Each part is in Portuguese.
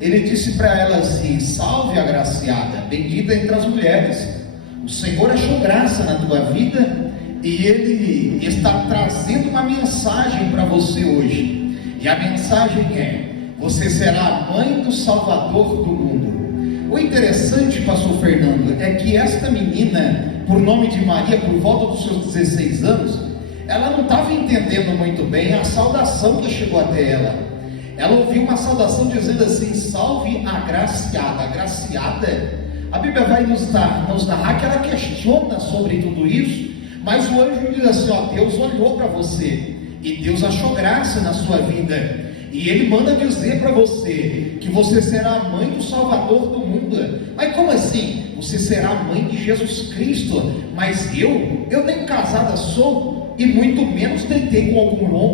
ele disse para ela assim: salve, agraciada, bendita entre as mulheres, o Senhor achou graça na tua vida, e Ele está trazendo uma mensagem para você hoje, e a mensagem é: você será a mãe do Salvador do mundo. O interessante, pastor Fernando, é que esta menina, por nome de Maria, por volta dos seus 16 anos, ela não estava entendendo muito bem a saudação que chegou até ela. Ela ouviu uma saudação dizendo assim: salve, agraciada. Agraciada, a Bíblia vai nos narrar que ela questiona sobre tudo isso, mas o anjo diz assim: ó, Deus olhou para você, e Deus achou graça na sua vida, e Ele manda dizer para você que você será a mãe do Salvador do mundo. Mas como assim? Você será a mãe de Jesus Cristo. Mas eu nem casada sou, e muito menos deitei com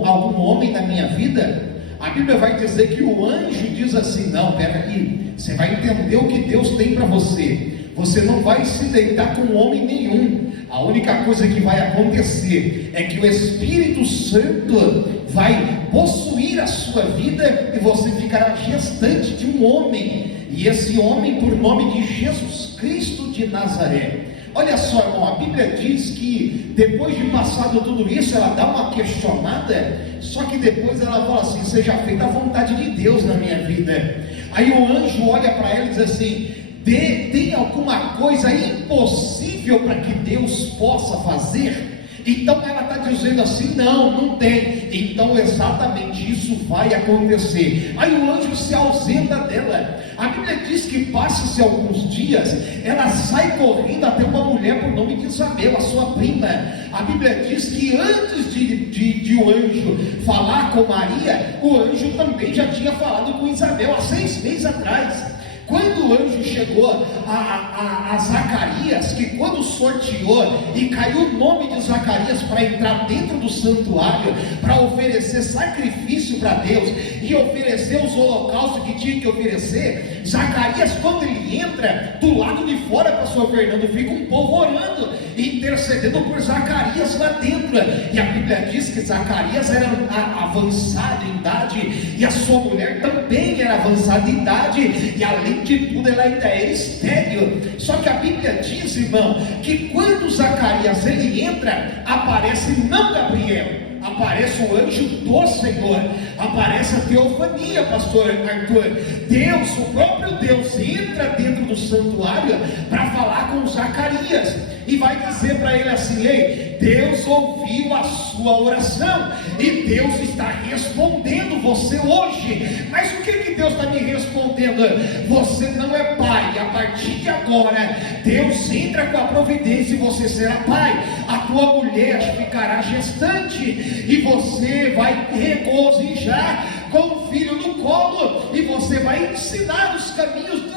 algum homem na minha vida. A Bíblia vai dizer que o anjo diz assim: não, peraí, você vai entender o que Deus tem para você. Você não vai se deitar com homem nenhum. A única coisa que vai acontecer é que o Espírito Santo vai possuir a sua vida, e você ficará gestante de um homem, e esse homem por nome de Jesus Cristo de Nazaré. Olha só, irmão, a Bíblia diz que depois de passado tudo isso, ela dá uma questionada, só que depois ela fala assim: seja feita a vontade de Deus na minha vida. Aí o anjo olha para ela e diz assim: tem alguma coisa impossível para que Deus possa fazer? Então ela está dizendo assim: não tem. Então exatamente isso vai acontecer. Aí o anjo se ausenta dela. A Bíblia diz que passa-se alguns dias, ela sai correndo até uma mulher por nome de Isabel, a sua prima. A Bíblia diz que antes de o anjo falar com Maria, o anjo também já tinha falado com Isabel há 6 meses atrás. Quando o anjo chegou a Zacarias, que quando sorteou e caiu o nome de Zacarias para entrar dentro do santuário, para oferecer sacrifício para Deus e oferecer os holocaustos que tinha que oferecer, Zacarias, quando ele entra do lado de fora, pastor Fernando, fica um povo orando e intercedendo por Zacarias lá dentro. E a Bíblia diz que Zacarias era avançado em idade, e a sua mulher também era avançada em idade, e além de tudo ela ainda era estéril. Só que a Bíblia diz, irmão, que quando Zacarias ele entra, aparece não Gabriel, aparece o anjo do Senhor, aparece a teofania, pastor Arthur. Deus, o próprio Deus, entra dentro do santuário para falar com Zacarias, e vai dizer para ele assim: ei, Deus ouviu a sua oração, e Deus está respondendo você hoje. Mas o que Deus está me respondendo? Você não é pai, e a partir de agora Deus entra com a providência, e você será pai. A tua mulher ficará gestante, e você vai regozijar com o filho no colo, e você vai ensinar os caminhos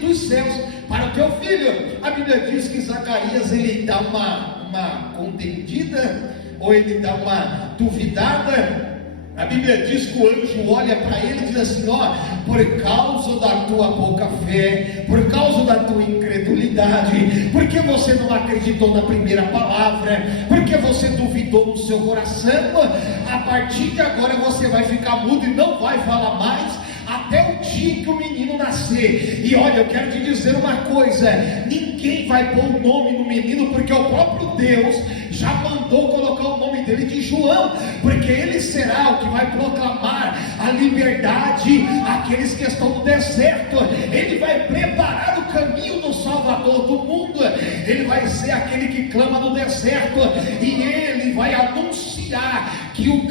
dos céus para o teu filho. A Bíblia diz que Zacarias ele dá uma contendida, ou ele dá uma duvidada. A Bíblia diz que o anjo olha para ele e diz assim: ó, por causa da tua pouca fé, por causa da tua incredulidade, porque você não acreditou na primeira palavra, porque você duvidou no seu coração, a partir de agora você vai ficar mudo e não vai falar mais, até o dia que o menino nascer. E olha, eu quero te dizer uma coisa: ninguém vai pôr o nome no menino, porque o próprio Deus já mandou colocar o nome dele de João, porque ele será o que vai proclamar a liberdade àqueles que estão no deserto. Ele vai preparar o caminho do Salvador do mundo. Ele vai ser aquele que clama no deserto, e ele vai anunciar que o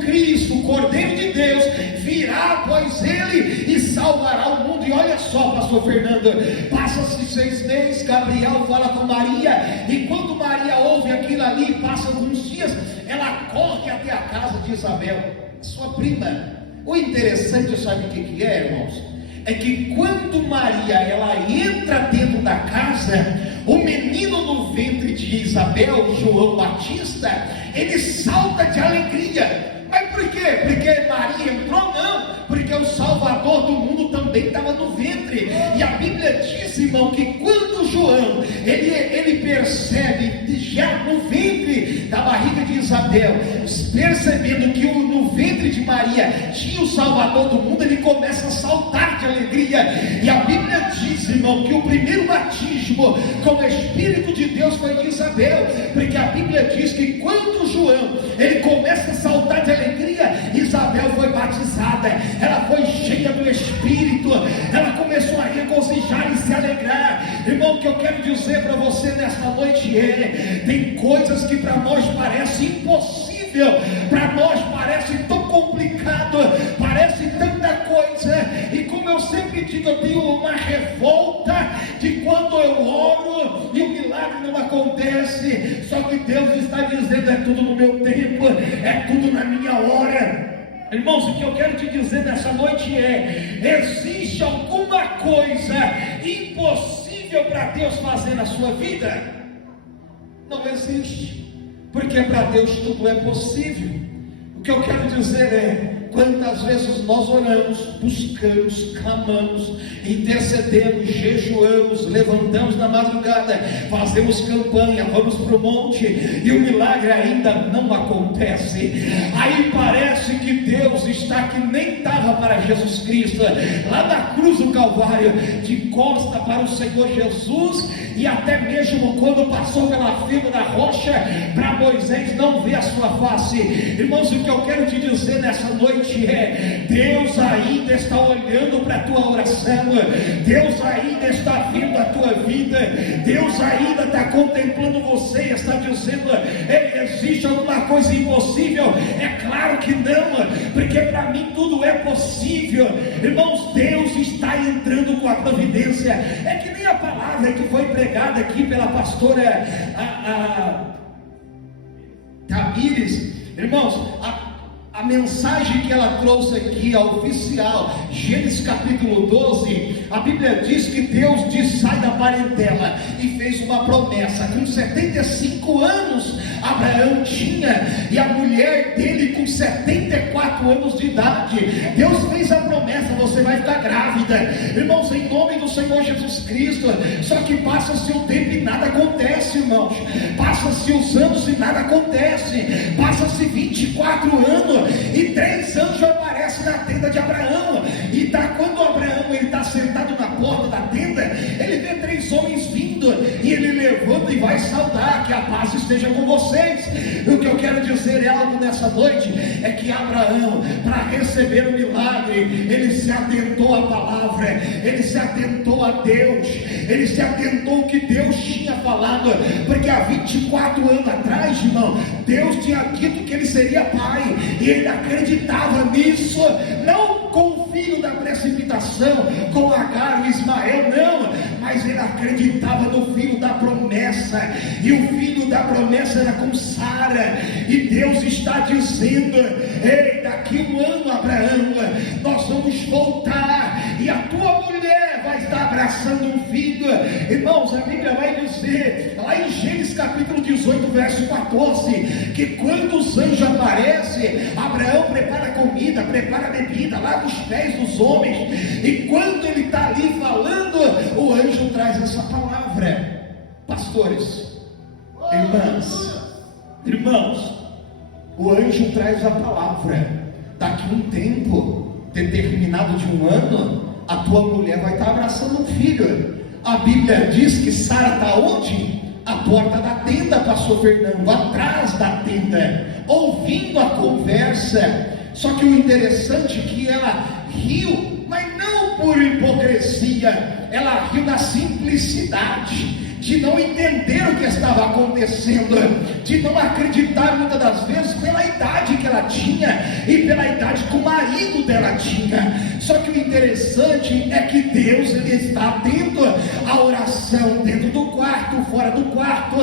Cristo, o Cordeiro de Deus, virá após ele e salvará o mundo. E olha só, pastor Fernando, passa-se 6 meses, Gabriel fala com Maria, e quando Maria ouve aquilo ali, passa alguns dias, ela corre até a casa de Isabel, sua prima. O interessante, sabe o que é, irmãos? É que quando Maria ela entra dentro da casa, o menino no ventre de Isabel, João Batista, ele salta de alegria. Mas por quê? Porque Maria entrou? Não, porque o Salvador do mundo também estava no ventre. E a Bíblia diz, irmão, que quando João ele percebe já no ventre da barriga de Isabel, percebendo que no ventre de Maria tinha o Salvador do mundo, ele começa a saltar de alegria. alegria. E a Bíblia diz, irmão, que o primeiro batismo com o Espírito de Deus foi de Isabel, porque a Bíblia diz que quando João ele começa a saltar de alegria, Isabel foi batizada, ela foi cheia do Espírito, ela começou a regozijar e se alegrar. Irmão, o que eu quero dizer para você nesta noite tem coisas que para nós parece impossível, para nós parece tão complicado, parece tanta coisa, e como eu sempre digo, eu tenho uma revolta de quando eu oro e o milagre não acontece. Só que Deus está dizendo: é tudo no meu tempo, é tudo na minha hora. Irmãos, o que eu quero te dizer nessa noite existe alguma coisa impossível para Deus fazer na sua vida? Não existe, porque para Deus tudo é possível. O que eu quero dizer quantas vezes nós oramos, buscamos, clamamos, intercedemos, jejuamos, levantamos na madrugada, fazemos campanha, vamos para o monte, e o milagre ainda não acontece. Aí parece que Deus está que nem estava para Jesus Cristo, lá na cruz do Calvário, de costa para o Senhor Jesus, e até mesmo quando passou pela fenda da rocha, para Moisés não ver a sua face. Irmãos, o que eu quero te dizer nessa noite Deus ainda está olhando para a tua oração, Deus ainda está vendo a tua vida, Deus ainda está contemplando você e está dizendo: existe alguma coisa impossível? É claro que não, porque para mim tudo é possível. Irmãos, Deus está entrando com a providência. É que nem a palavra que foi pregada aqui pela pastora Tamires. Irmãos, a mensagem que ela trouxe aqui, a oficial, Gênesis capítulo 12, a Bíblia diz que Deus sai da parentela e fez uma promessa. Com 75 anos Abraão tinha, e a mulher dele com 74 anos de idade. Deus fez a promessa: você vai ficar grávida. Irmãos, em nome do Senhor Jesus Cristo. Só que passa-se o tempo e nada acontece, irmãos. Passa-se os anos e nada acontece. Passa-se 24 anos e 3 anjos aparecem na tenda de Abraão. E quando Abraão está sentado na porta da tenda, ele vê 3 homens vindo, e ele levanta e vai saudar: que a paz esteja com vocês. O que eu quero dizer algo nessa noite é que Abraão, para receber o milagre, ele se atentou à palavra, ele se atentou a Deus, ele se atentou ao que Deus tinha falado, porque há 24 anos atrás, irmão, Deus tinha dito que ele seria pai, e ele acreditava nisso, não com o filho da precipitação, com Agar e Ismael, não, mas ele acreditava no filho da promessa, e o filho da promessa era com Sara. E Deus está dizendo: ei, daqui um ano, Abraão, nós vamos voltar, e a tua mulher vai estar abraçando um filho. Irmãos, a Bíblia vai dizer lá em Gênesis capítulo 18, verso 14, que quando os anjos aparecem, Abraão prepara comida, prepara bebida, lava os pés dos homens, e quando ele está ali falando, o anjo traz essa palavra. Pastores, irmãos, o anjo traz a palavra: daqui um tempo determinado de um ano, a tua mulher vai estar abraçando um filho. A Bíblia diz que Sara está onde? À porta da tenda, pastor Fernando, atrás da tenda, ouvindo a conversa. Só que o interessante é que ela riu, mas não por hipocrisia, ela riu da simplicidade, de não entender o que estava acontecendo, de não acreditar muitas das vezes pela idade que ela tinha e pela idade que o marido dela tinha. Só que o interessante é que Deus, ele está atento à oração dentro do quarto, fora do quarto,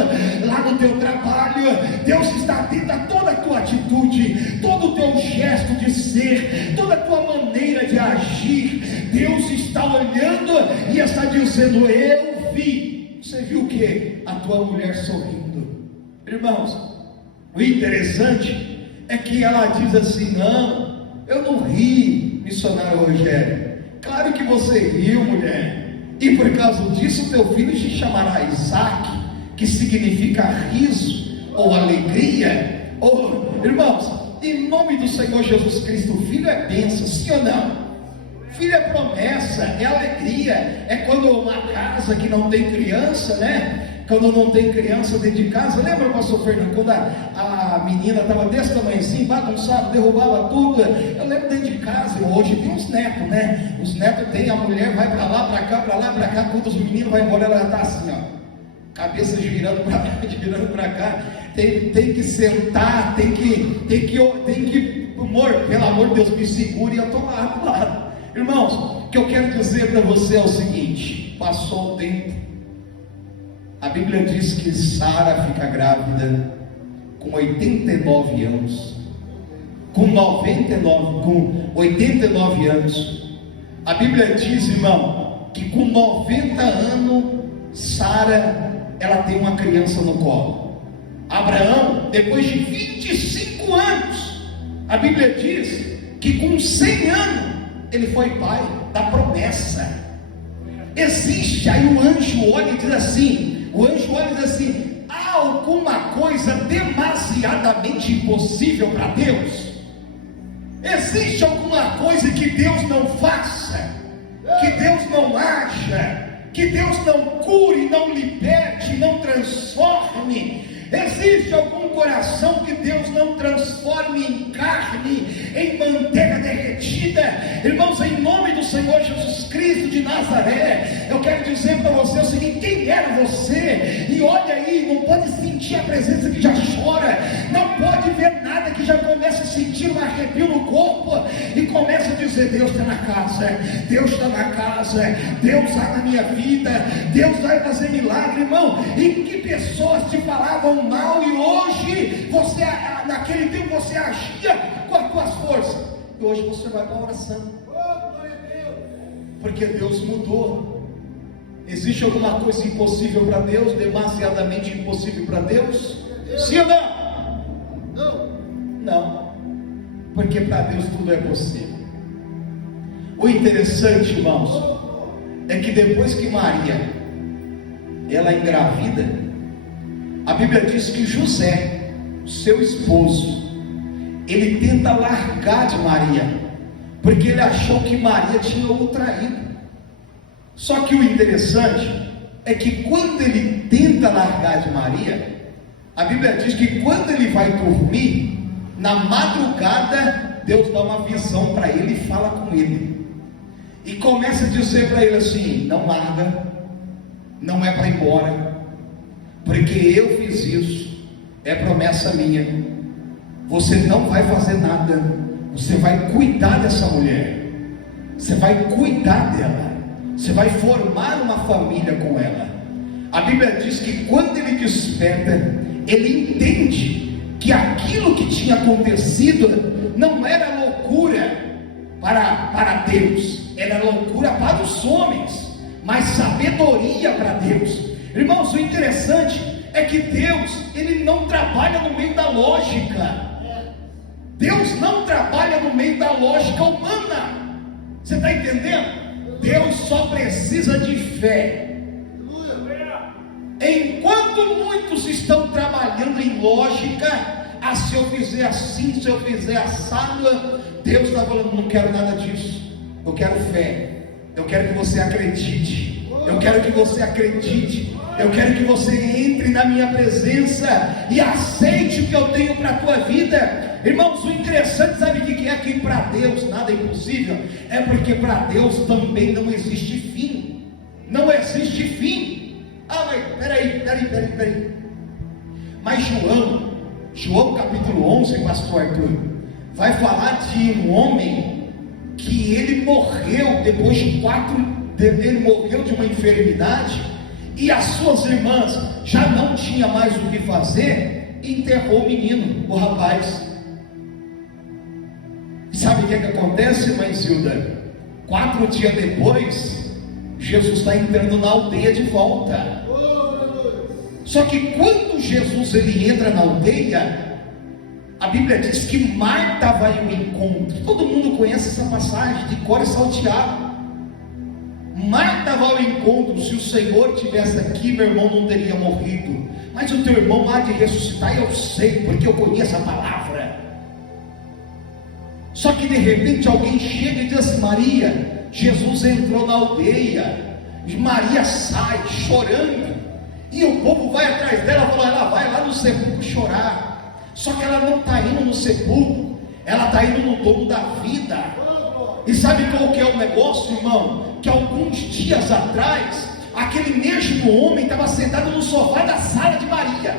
lá no teu trabalho. Deus está atento a toda a tua atitude, todo o teu gesto de ser, toda a tua maneira de agir. Deus está olhando e está dizendo: eu vi. Você viu o que? A tua mulher sorrindo. Irmãos, o interessante é que ela diz assim: não, eu não ri, missionário Rogério. Claro que você riu, mulher, e por causa disso teu filho se chamará Isaac, que significa riso ou alegria. Irmãos, em nome do Senhor Jesus Cristo, o filho é bênção, sim ou não? Filho é promessa, é alegria, é quando uma casa que não tem criança, né? Quando não tem criança dentro de casa, lembra, pastor Fernando, quando a menina estava desse tamanhozinho, bagunçava, derrubava tudo? Eu lembro dentro de casa, hoje tem uns netos, né? Os netos tem, a mulher vai para lá, para cá, para lá, para cá, quando os meninos vão embora, ela está assim, ó, cabeça girando para lá, girando para cá, tem que sentar, tem que, amor, pelo amor de Deus, me segure e eu estou lá do lado. Irmãos, o que eu quero dizer para você é o seguinte: passou o tempo. A Bíblia diz que Sara fica grávida com 89 anos. Com 89 anos. A Bíblia diz, irmão, que com 90 anos, Sara, ela tem uma criança no colo. Abraão, depois de 25 anos, a Bíblia diz que com 100 anos, ele foi pai da promessa. Existe, aí o anjo olha e diz assim, há alguma coisa demasiadamente impossível para Deus? Existe alguma coisa que Deus não faça, que Deus não haja, que Deus não cure, não liberte, não transforme? Existe algum coração que Deus não transforme em carne, em manteiga derretida? Irmãos, em nome do Senhor Jesus Cristo de Nazaré, eu quero dizer para você o seguinte: quem era você? E olha aí, não pode sentir a presença que já chora, não pode ver nada que já começa a sentir um arrepio no corpo, e começa a dizer: Deus está na casa, Deus está na casa, Deus está na minha vida, Deus vai fazer milagre. Irmão, e que pessoas te falavam mal, e hoje você, naquele tempo você agia com as tuas forças, e hoje você vai para a oração, porque Deus mudou. Existe alguma coisa impossível para Deus, demasiadamente impossível para Deus? Sim ou não? Não, porque para Deus tudo é possível. O interessante, irmãos, é que depois que Maria, ela engravida, a Bíblia diz que José, seu esposo, ele tenta largar de Maria, porque ele achou que Maria tinha o traído. Só que o interessante é que quando ele tenta largar de Maria, a Bíblia diz que quando ele vai dormir, na madrugada, Deus dá uma visão para ele e fala com ele, e começa a dizer para ele assim: não larga, não é para ir embora, porque eu fiz isso, é promessa minha, você não vai fazer nada, você vai cuidar dessa mulher, você vai cuidar dela, você vai formar uma família com ela. A Bíblia diz que quando ele desperta, ele entende que aquilo que tinha acontecido não era loucura para Deus, era loucura para os homens, mas sabedoria para Deus. Irmãos, o interessante é que Deus, ele não trabalha no meio da lógica. Deus não trabalha no meio da lógica humana. Você está entendendo? Deus só precisa de fé. Enquanto muitos estão trabalhando em lógica, se eu fizer assim, se eu fizer assado, Deus está falando: não quero nada disso, eu quero fé, eu quero que você acredite, eu quero que você acredite, eu quero que você entre na minha presença e aceite o que eu tenho para a tua vida. Irmãos, o interessante, sabe o que é? Que para Deus nada é impossível, é porque para Deus também não existe fim, não existe fim. Mas peraí, mas João capítulo 11, pastor Arthur, vai falar de um homem que ele morreu depois de ele morreu de uma enfermidade, e as suas irmãs já não tinham mais o que fazer, e enterrou o menino, o rapaz. Sabe o que acontece, mãe Zilda? 4 dias depois, Jesus está entrando na aldeia de volta. Só que quando Jesus ele entra na aldeia, a Bíblia diz que Marta vai ao encontro. Todo mundo conhece essa passagem de cor e salteado. Marta vai ao encontro. Se o Senhor tivesse aqui, meu irmão não teria morrido, mas o teu irmão há de ressuscitar. Eu sei, porque eu conheço a palavra. Só que de repente alguém chega e diz assim: Maria, Jesus entrou na aldeia, e Maria sai chorando, e o povo vai atrás dela, falou, ela vai lá no sepulcro chorar. Só que ela não está indo no sepulcro, ela está indo no dono da vida. E sabe qual que é o negócio, irmão? Que alguns dias atrás, aquele mesmo homem estava sentado no sofá da sala de Maria.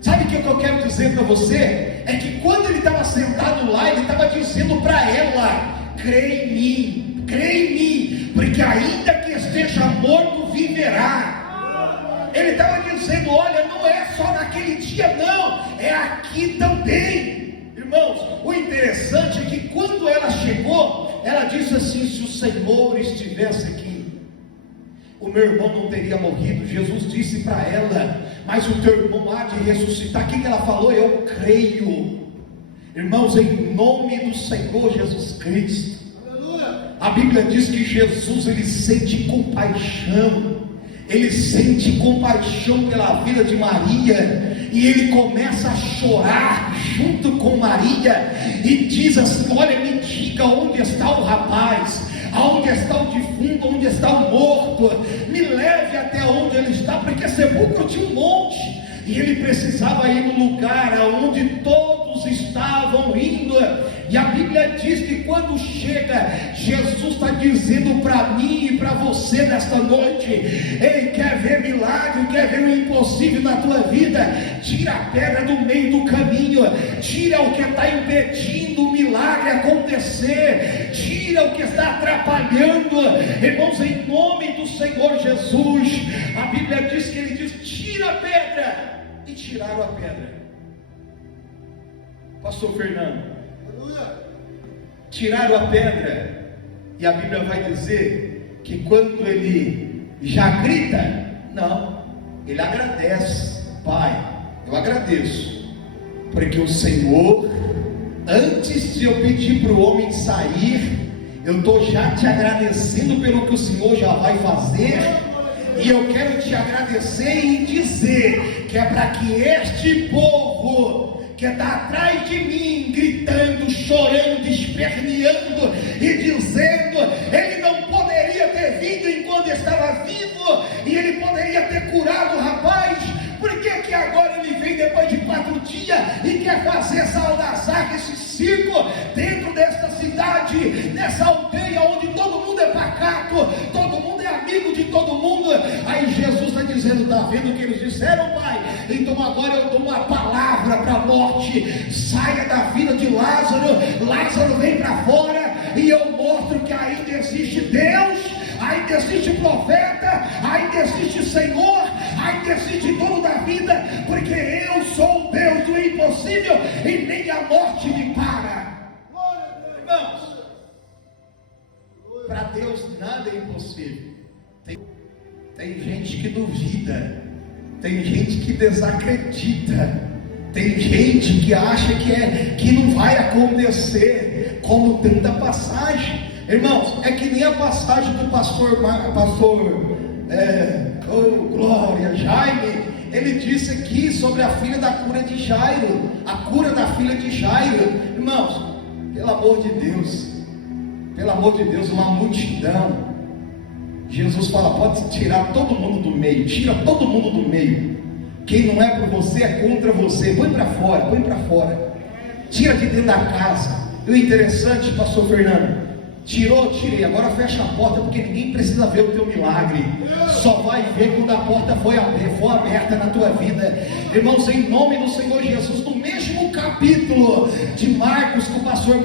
Sabe o que eu quero dizer para você? É que quando ele estava sentado lá, ele estava dizendo para ela, crê em mim, porque ainda que esteja morto, viverá. Ele estava dizendo, olha, não é só naquele dia não, é aqui também. Irmãos, o interessante é que quando ela chegou, ela disse assim, se o Senhor estivesse aqui, o meu irmão não teria morrido. Jesus disse para ela, mas o teu irmão há de ressuscitar. O que ela falou? Eu creio. Irmãos, em nome do Senhor Jesus Cristo, a Bíblia diz que Jesus, ele sente compaixão, ele sente compaixão pela vida de Maria, e ele começa a chorar junto com Maria, e diz assim, olha, me diga onde está o rapaz, aonde está o defunto, onde está o morto, me leve até onde ele está, porque sepulcro tinha um monte, e ele precisava ir no lugar aonde todos estavam indo. E a Bíblia diz que quando chega, Jesus está dizendo para mim e para você nesta noite, ele quer ver milagre, quer ver o impossível na tua vida. Tira a pedra do meio do caminho, tira o que está impedindo o milagre acontecer, tira o que está atrapalhando. Irmãos, em nome do Senhor Jesus, a Bíblia diz que ele diz, tira a pedra, e tiraram a pedra. Pastor Fernando, tiraram a pedra, e a Bíblia vai dizer que quando ele já grita, não, ele agradece, Pai, eu agradeço, porque o Senhor, antes de eu pedir para o homem sair, eu estou já te agradecendo pelo que o Senhor já vai fazer, e eu quero te agradecer e dizer que é para que este povo que está atrás de mim, gritando, chorando, esperneando e dizendo, ele não poderia ter vindo enquanto estava vivo, e ele poderia ter curado o rapaz, por que agora ele vem depois de 4 dias e quer fazer essa algazarra, esse circo dentro desta cidade, nessa aldeia onde todo mundo é pacato, todo mundo é amigo de todo mundo? Aí Jesus está dizendo, está vendo o que eles disseram, Pai? Então agora eu dou uma palavra para a morte, saia da vida de Lázaro, Lázaro vem para fora, e eu mostro que ainda existe Deus, ainda existe profeta, ainda existe Senhor, ainda existe dono da vida, porque eu sou o Deus do impossível, e nem a morte me para. Irmãos, para Deus nada é impossível. Tem gente que duvida, tem gente que desacredita, tem gente que acha que não vai acontecer, como tanta passagem. Irmãos, é que nem a passagem do pastor Glória, Jaime, ele disse aqui sobre a filha da cura de Jairo, a cura da filha de Jairo. Irmãos, pelo amor de Deus, uma multidão. Jesus fala, pode tirar todo mundo do meio, tira todo mundo do meio. Quem não é por você é contra você. Põe para fora, tira de dentro da casa. E o interessante, pastor Fernando, tirei, agora fecha a porta, porque ninguém precisa ver o teu milagre, só vai ver quando a porta for aberta na tua vida. Irmãos, em nome do Senhor Jesus, no mesmo capítulo de Marcos, que o pastor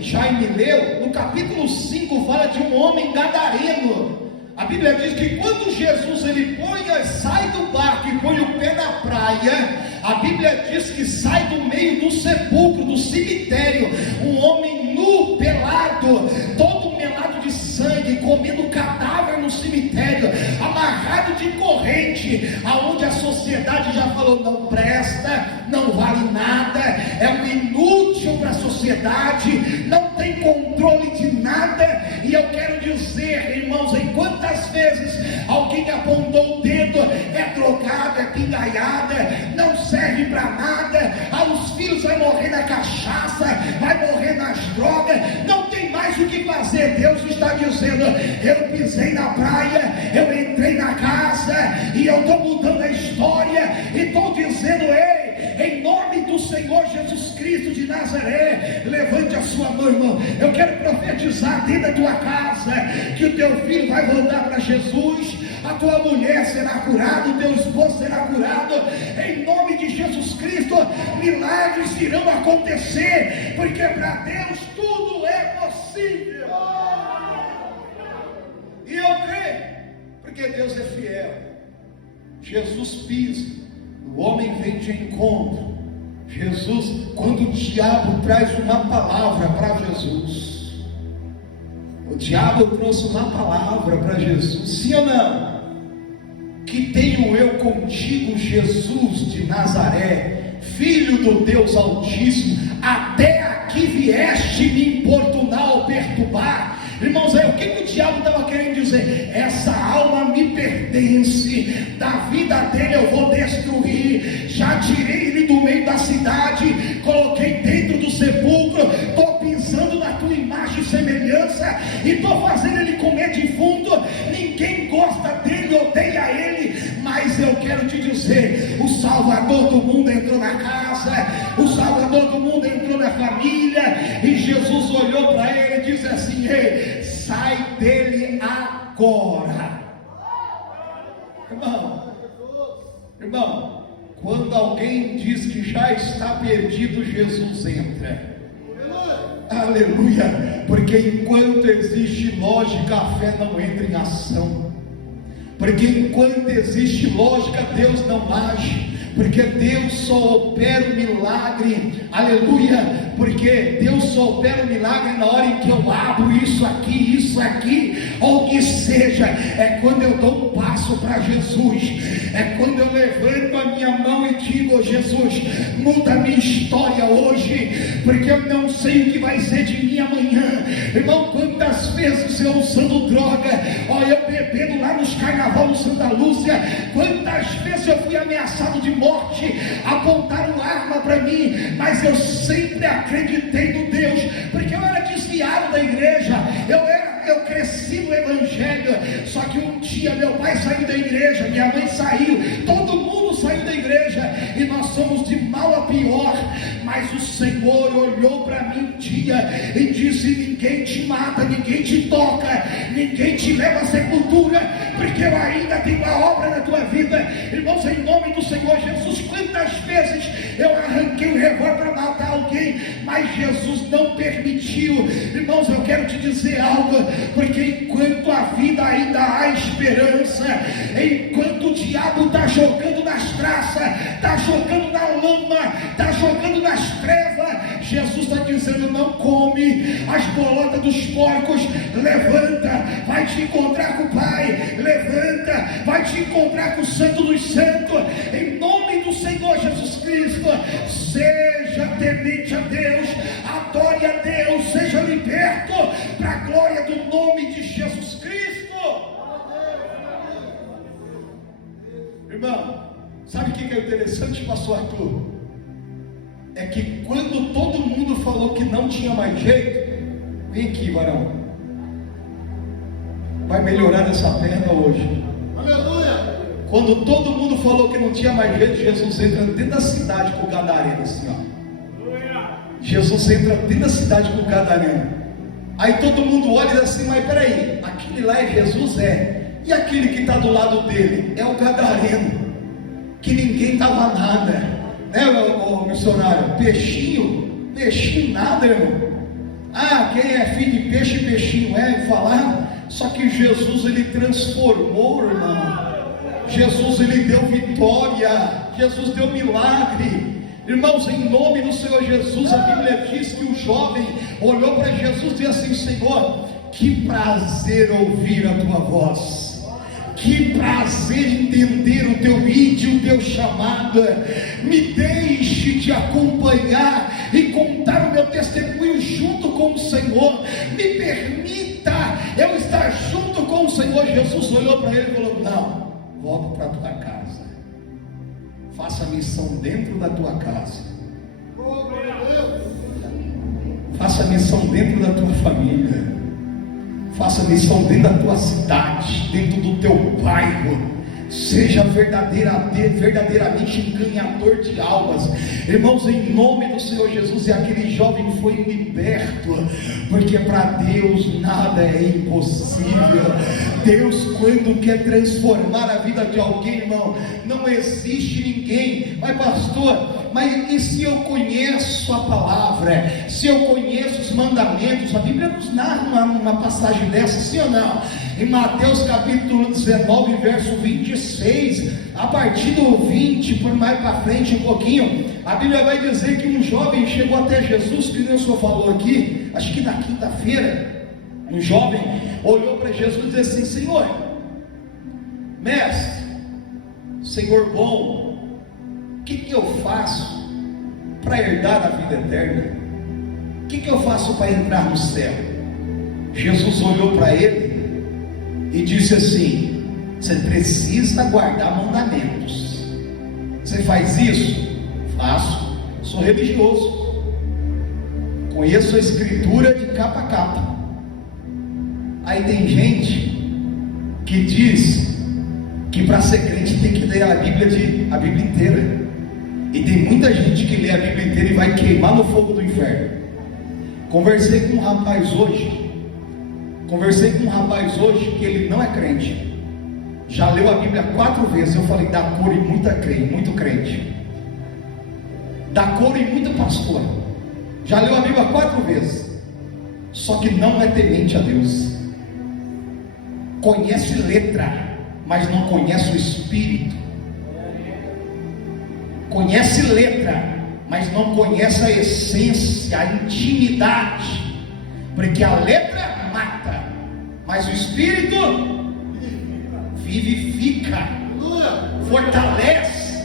Jaime leu, no capítulo 5, fala de um homem gadareno. A Bíblia diz que quando Jesus sai do barco e põe o pé na praia, a Bíblia diz que sai do meio do sepulcro, do cemitério, um homem nu, pelado, todo melado de sangue, comendo cadáver no cemitério, amarrado de corrente, aonde a sociedade já falou, não presta, não vale nada, é um inútil para a sociedade, não tem controle de nada. E eu quero dizer, irmãos, em quantas vezes alguém apontou o dedo, é drogada, é pingaiada, não serve para nada, os filhos vai morrer na cachaça, vai morrer nas drogas, não tem mais o que fazer. Deus está dizendo: eu pisei na praia, eu entrei na casa, e eu estou mudando a história, e estou dizendo: ei, em nome do Senhor Jesus Cristo de Nazaré, levante a sua mão, irmão. Eu quero profetizar dentro da tua casa que o teu filho vai voltar para Jesus, a tua mulher será curada, o teu esposo será curado, em nome de Jesus Cristo. Milagres irão acontecer, porque para Deus tudo é possível. E eu creio, porque Deus é fiel. Jesus pisa, o homem vem de encontro. Jesus, quando o diabo traz uma palavra para Jesus, o diabo trouxe uma palavra para Jesus, sim ou não? Que tenho eu contigo, Jesus de Nazaré, filho do Deus Altíssimo, até aqui vieste me importunar ou perturbar. Irmãos, o que o diabo estava querendo dizer? Essa alma me pertence, da vida dele eu vou destruir. Já tirei ele do meio da cidade, coloquei dentro do sepulcro, estou pisando na tua imagem e semelhança, e estou fazendo ele comer defunto. Ninguém gosta dele, odeia ele, mas eu quero te dizer: o Salvador do mundo entrou na casa, o Salvador do mundo entrou na família, e Jesus olhou para ele e disse assim: ei, sai dele agora. Irmão, quando alguém diz que já está perdido, Jesus entra. Aleluia, porque enquanto existe lógica, a fé não entra em ação. Porque enquanto existe lógica, Deus não age. Porque Deus só opera o milagre, aleluia, porque Deus só opera o milagre na hora em que eu abro isso aqui, ou que seja, é quando eu dou um passo para Jesus, é quando eu levanto a minha mão e digo: Jesus, muda a minha história hoje, porque eu não sei o que vai ser de mim amanhã. Irmão, quantas vezes eu usando droga, eu bebendo lá nos carnaval no Santa Lúcia, quantas vezes eu fui ameaçado de morte, apontaram arma para mim, mas eu sempre acreditei no Deus, porque eu era desviado da igreja, eu cresci no evangelho. Só que um dia meu pai saiu da igreja, minha mãe saiu, todo mundo saiu da igreja, e nós somos de mal a pior. Mas o Senhor olhou para mim um dia e disse: ninguém te mata, ninguém te toca, ninguém te leva à sepultura, porque eu ainda tenho uma obra na tua vida. Irmãos, em nome do Senhor Jesus, quantas vezes eu arranquei o revólver para matar alguém, mas Jesus não permitiu. Irmãos, eu quero te dizer algo, porque enquanto a vida ainda há esperança, enquanto o diabo está jogando nas traças, está jogando na lama, está jogando nas trevas, Jesus está dizendo: não come as bolotas dos porcos, levanta, vai te encontrar com o Pai, levanta, vai te encontrar com o Santo dos Santos, em nome do Senhor Jesus Cristo. Seja temente a Deus, adore a Deus, seja liberto para a glória do nome de Jesus Cristo. Irmão, sabe o que é interessante, pastor Arthur? É que quando todo mundo falou que não tinha mais jeito, vem aqui, varão, vai melhorar essa perna hoje. Aleluia! Quando todo mundo falou que não tinha mais jeito, Jesus entra dentro da cidade com o gadareno, assim, ó. Jesus entra dentro da cidade com o gadareno. Aí todo mundo olha e diz assim: mas peraí, aquele lá é Jesus? E aquele que está do lado dele é o gadareno, que ninguém dava nada, né, o missionário? Peixinho nada, irmão. Quem é filho de peixe, peixinho falar. Só que Jesus, ele transformou, irmão. Jesus, ele deu vitória, Jesus deu milagre. Irmãos, em nome do Senhor Jesus, a Bíblia diz que o jovem olhou para Jesus e disse assim: Senhor, que prazer ouvir a tua voz, que prazer entender o teu ídolo, o teu chamado. Me deixe te acompanhar e contar o meu testemunho junto com o Senhor. Me permita eu estar junto com o Senhor. Jesus olhou para ele e falou: não, volta para a tua casa, faça a missão dentro da tua casa, Faça missão dentro da tua família. Faça missão dentro da tua cidade, dentro do teu bairro. Seja verdadeiramente ganhador de almas. Irmãos, em nome do Senhor Jesus. E aquele jovem foi liberto, porque para Deus nada é impossível. Deus, quando quer transformar a vida de alguém, irmão, não existe ninguém. Mas pastor, e se eu conheço a palavra, se eu conheço os mandamentos? A Bíblia nos narra uma passagem dessa, sim ou não? Em Mateus capítulo 19, verso 26, a partir do 20, por mais para frente um pouquinho, a Bíblia vai dizer que um jovem chegou até Jesus, que o senhor falou aqui, acho que na quinta-feira. Um jovem olhou para Jesus e disse assim: Senhor, mestre, Senhor bom, o que eu faço para herdar a vida eterna? O que eu faço para entrar no céu? Jesus olhou para ele e disse assim: você precisa guardar mandamentos. Você faz isso? Faço. Sou religioso, conheço a escritura de capa a capa. Aí tem gente que diz que para ser crente tem que ler a Bíblia inteira. E tem muita gente que lê a Bíblia inteira e vai queimar no fogo do inferno. Conversei com um rapaz hoje que ele não é crente, já leu a Bíblia 4 vezes. Eu falei: dá couro em muito crente, dá couro em muito pastor. Já leu a Bíblia 4 vezes, só que não é temente a Deus. Conhece letra, mas não conhece o Espírito. Conhece letra, mas não conhece a essência, a intimidade. Porque a letra mata, mas o Espírito vivifica, fortalece.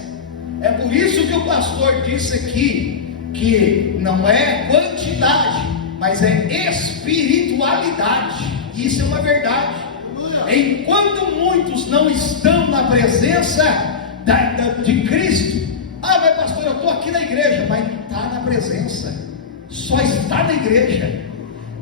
É por isso que o pastor disse aqui que não é quantidade, mas é espiritualidade. Isso é uma verdade. Enquanto muitos não estão na presença de Cristo, mas pastor, eu estou aqui na igreja, mas não está na presença, só está na igreja.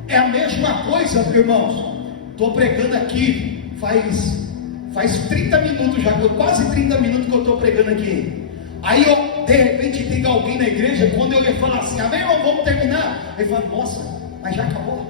É a mesma coisa, irmãos. Estou pregando aqui faz 30 minutos já, quase 30 minutos que eu estou pregando aqui. Aí de repente tem alguém na igreja, quando eu ia falar assim: amém, irmão, vamos terminar, ele fala: nossa, mas já acabou.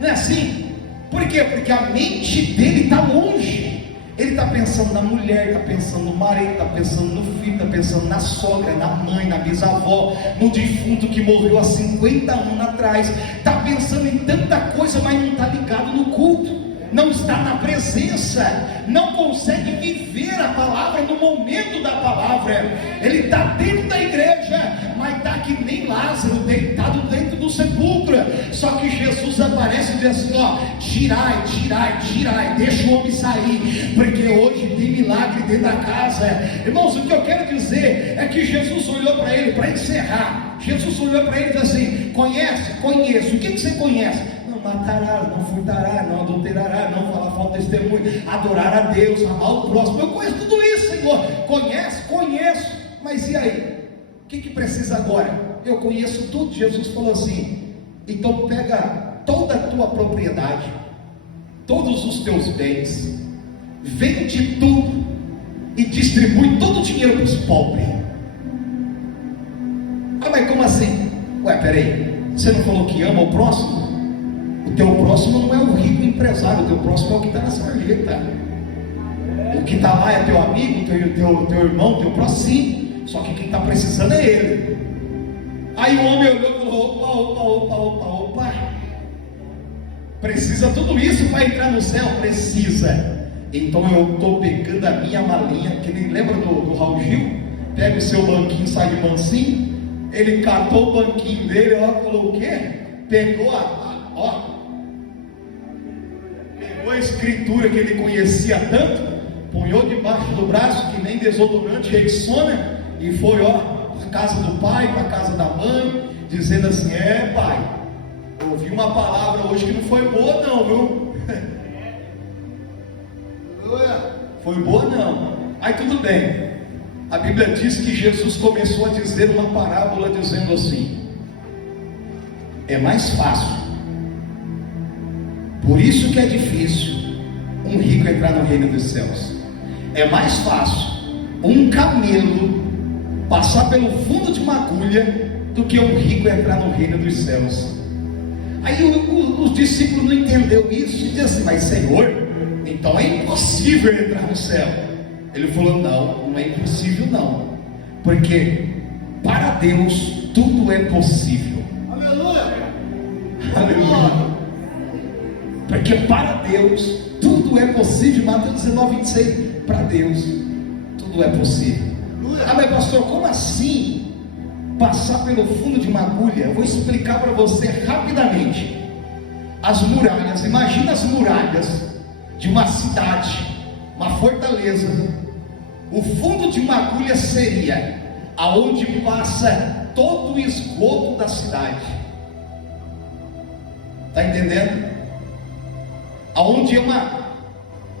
Não é assim? Por quê? Porque a mente dele está longe. Ele está pensando na mulher, está pensando no marido, está pensando no filho, está pensando na sogra, na mãe, na bisavó, no defunto que morreu há 50 anos atrás. Está pensando em tanta coisa, mas não está ligado no culto, não está na presença, não consegue viver a palavra no momento da palavra. Ele está dentro da igreja, mas está que nem Lázaro, deitado dentro do sepulcro. Só que Jesus aparece e diz assim: ó, tirai, deixa o homem sair, porque hoje tem milagre dentro da casa. Irmãos, o que eu quero dizer é que Jesus olhou para ele, para encerrar, Jesus olhou para ele e disse assim: conheço, o que você conhece? Não matará, não furtará, não adulterará, não falar falso testemunho, adorar a Deus, amar o próximo. Eu conheço tudo isso, Senhor. Conheço, mas e aí? O que precisa agora? Eu conheço tudo. Jesus falou assim: então pega toda a tua propriedade, todos os teus bens, vende tudo e distribui todo o dinheiro para os pobres. Mas como assim? Peraí, você não falou que ama o próximo? O teu próximo não é o rico empresário, o teu próximo é o que está na sarjeta. O que está lá é teu amigo, teu irmão, teu próximo, sim. Só que quem está precisando é ele. Aí o homem olhou e falou: opa, precisa tudo isso para entrar no céu? Precisa. Então eu estou pegando a minha malinha, que nem lembra do Raul Gil? Pega o seu banquinho, sai de mansinho. Ele catou o banquinho dele, falou o quê? Pegou a escritura que ele conhecia tanto, punhou debaixo do braço, que nem desodorante Rexona, e foi para a casa do pai, para a casa da mãe, dizendo assim: pai, eu ouvi uma palavra hoje que não foi boa não, viu? Foi boa não. Aí tudo bem. A Bíblia diz que Jesus começou a dizer uma parábola, dizendo assim: é mais fácil, por isso que é difícil um rico entrar no reino dos céus. É mais fácil um camelo passar pelo fundo de uma agulha do que um rico entrar no reino dos céus. Aí os discípulos não entenderam isso e disseram assim: mas Senhor, então é impossível entrar no céu. Ele falou: não é impossível não, porque para Deus tudo é possível. Aleluia! Aleluia! Porque para Deus tudo é possível. Mateus 19:26, para Deus tudo é possível. Ah, mas pastor, como assim passar pelo fundo de uma agulha? Eu vou explicar para você rapidamente. As muralhas, imagina as muralhas de uma cidade, uma fortaleza. O fundo de uma agulha seria aonde passa todo o esgoto da cidade. Está entendendo? Aonde é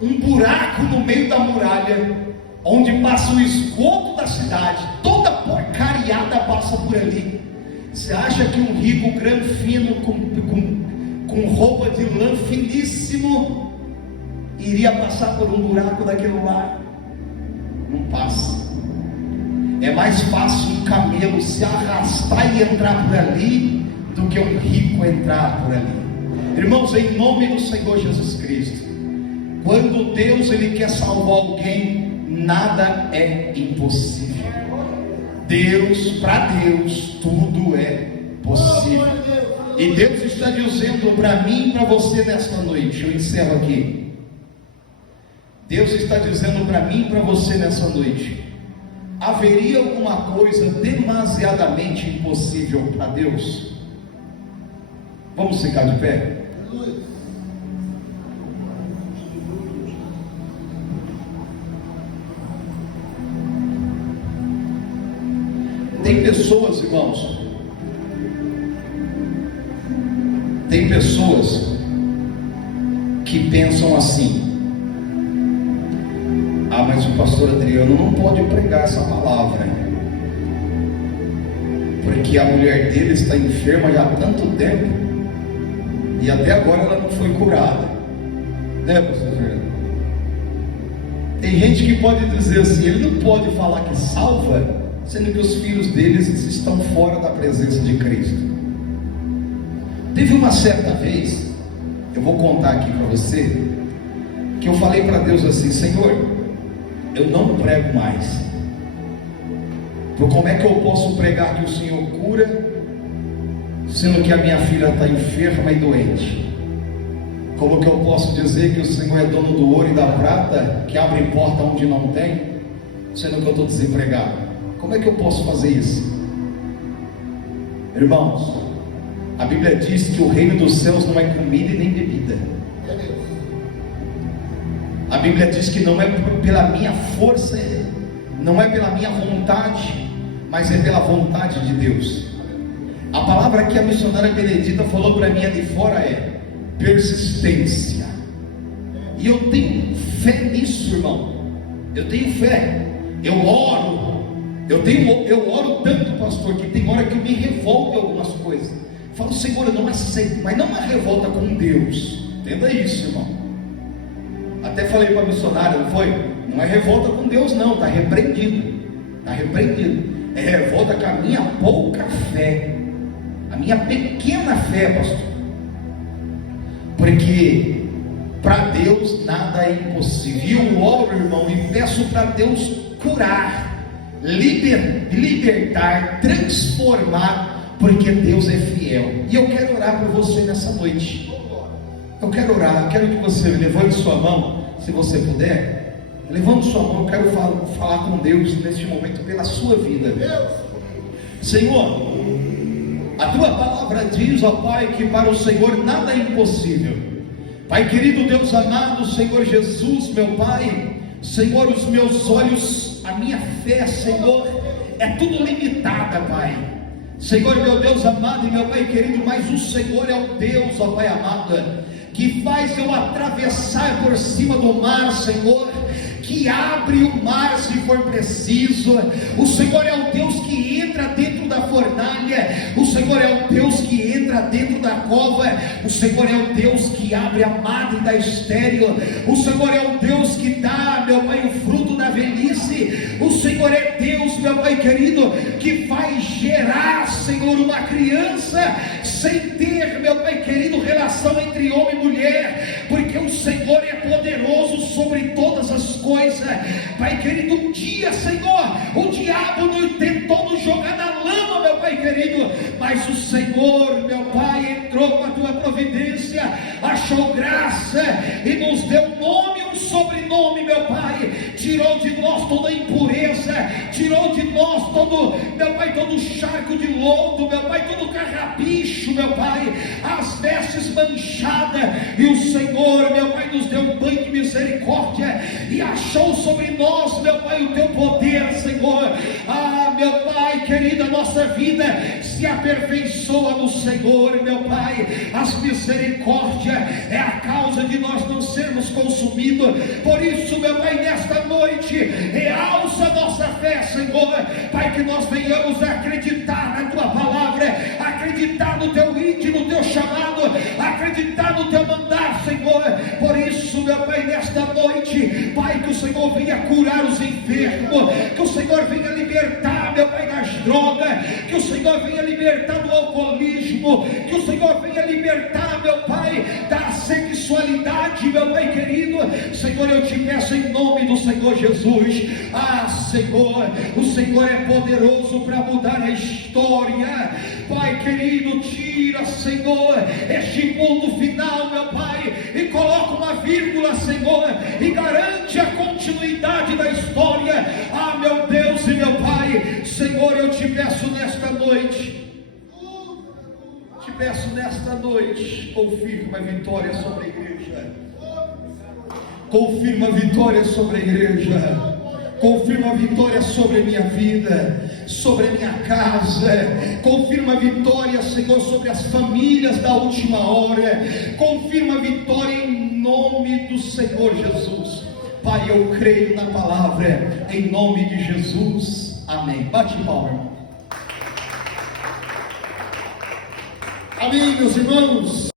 um buraco no meio da muralha, onde passa o esgoto da cidade, toda porcariada passa por ali. Você acha que um rico granfino com roupa de lã finíssimo iria passar por um buraco daquele lá? Não passa. É mais fácil um camelo se arrastar e entrar por ali do que um rico entrar por ali. Irmãos, em nome do Senhor Jesus Cristo, quando Deus ele quer salvar alguém, nada é impossível. Para Deus tudo é possível. E Deus está dizendo para mim e para você nesta noite, eu encerro aqui. Deus está dizendo para mim e para você nessa noite: haveria alguma coisa demasiadamente impossível para Deus? Vamos ficar de pé? Tem pessoas, irmãos, tem pessoas que pensam assim: ah, mas o pastor Adriano não pode pregar essa palavra, porque a mulher dele está enferma já há tanto tempo e até agora ela não foi curada, né, pastor Fernando? Tem gente que pode dizer assim: ele não pode falar que salva, sendo que os filhos deles estão fora da presença de Cristo. Teve uma certa vez, eu vou contar aqui para você, que eu falei para Deus assim: Senhor, eu não prego mais. Como é que eu posso pregar que o Senhor cura, sendo que a minha filha está enferma e doente? Como que eu posso dizer que o Senhor é dono do ouro e da prata, que abre porta onde não tem, sendo que eu estou desempregado? Como é que eu posso fazer isso? Irmãos, a Bíblia diz que o reino dos céus não é comida e nem bebida. A Bíblia diz que não é pela minha força, não é pela minha vontade, mas é pela vontade de Deus. A palavra que a missionária Benedita falou para mim ali fora é persistência. E eu tenho fé nisso, irmão. Eu tenho fé. Eu oro. Eu oro tanto, pastor, que tem hora que eu me revolto em algumas coisas. Falo: Senhor, eu não aceito, mas não uma revolta com Deus. Entenda isso, irmão. Até falei para a missionária, não foi? Não é revolta com Deus não, está repreendido. Está repreendido. É revolta com a minha pouca fé, a minha pequena fé, pastor. Porque para Deus nada é impossível. E eu oro, irmão, e peço para Deus curar, libertar, transformar, porque Deus é fiel. E eu quero orar por você nessa noite. Eu quero orar, quero que você levante sua mão, se você puder. Levante sua mão, eu quero falar com Deus neste momento pela sua vida. Senhor, a tua palavra diz, ó Pai, que para o Senhor nada é impossível. Pai querido, Deus amado, Senhor Jesus, meu Pai, Senhor, os meus olhos, a minha fé, Senhor, é tudo limitada, Pai. Senhor, meu Deus amado e meu Pai querido, mas o Senhor é o Deus, ó Pai amado, que faz eu atravessar por cima do mar, Senhor, que abre o mar se for preciso. O Senhor é o Deus que entra dentro da da fornalha, o Senhor é o Deus que entra dentro da cova, o Senhor é o Deus que abre a madre da estéril, o Senhor é o Deus que dá, meu Pai, o fruto da velhice, o Senhor é Deus, meu Pai querido, que vai gerar, Senhor, uma criança sem ter, meu Pai querido, relação entre homem e mulher, porque o Senhor é poderoso sobre todas as coisas. Pai querido, um dia, Senhor, o diabo tentou nos jogar na lama, meu Pai querido, mas o Senhor, meu Pai, entrou com a tua providência, achou graça e nos deu nome, um sobrenome, meu Pai, tirou de nós toda impureza, tirou de nós todo, meu Pai, todo charco de lodo, meu Pai, todo carrapicho, meu Pai, as vestes manchadas, e o Senhor, meu Pai, nos deu um banho de misericórdia, e achou sobre nós, meu Pai, o teu poder, Senhor. Meu Pai querido, a nossa vida se aperfeiçoa no Senhor, meu Pai. As misericórdias é a causa de nós não sermos consumidos. Por isso, meu Pai, nesta noite, realça a nossa fé, Senhor, Pai, que nós venhamos a acreditar na tua palavra, acreditar no teu íntimo, no teu chamado, acreditar no teu mandar, Senhor. Por isso, meu Pai, nesta noite, Pai, que o Senhor venha curar os enfermos, que o Senhor venha libertar, meu Pai, das drogas, que o Senhor venha libertar do alcoolismo, que o Senhor venha libertar, meu Pai, da sexualidade, meu Pai querido. Senhor, eu te peço em nome do Senhor Jesus. Senhor, o Senhor é poderoso para mudar a história. Pai querido, tira, Senhor, este ponto final, meu Pai, e coloca uma vírgula, Senhor, e garante a continuidade da história. Meu Deus e meu Pai, Senhor, eu te peço nesta noite, confirma a vitória sobre a igreja, confirma a vitória sobre a igreja, confirma a vitória sobre a minha vida, sobre a minha casa, confirma a vitória, Senhor, sobre as famílias da última hora, confirma a vitória em nome do Senhor Jesus. Pai, eu creio na palavra, em nome de Jesus, amém. Bate palma. Amém, meus irmãos.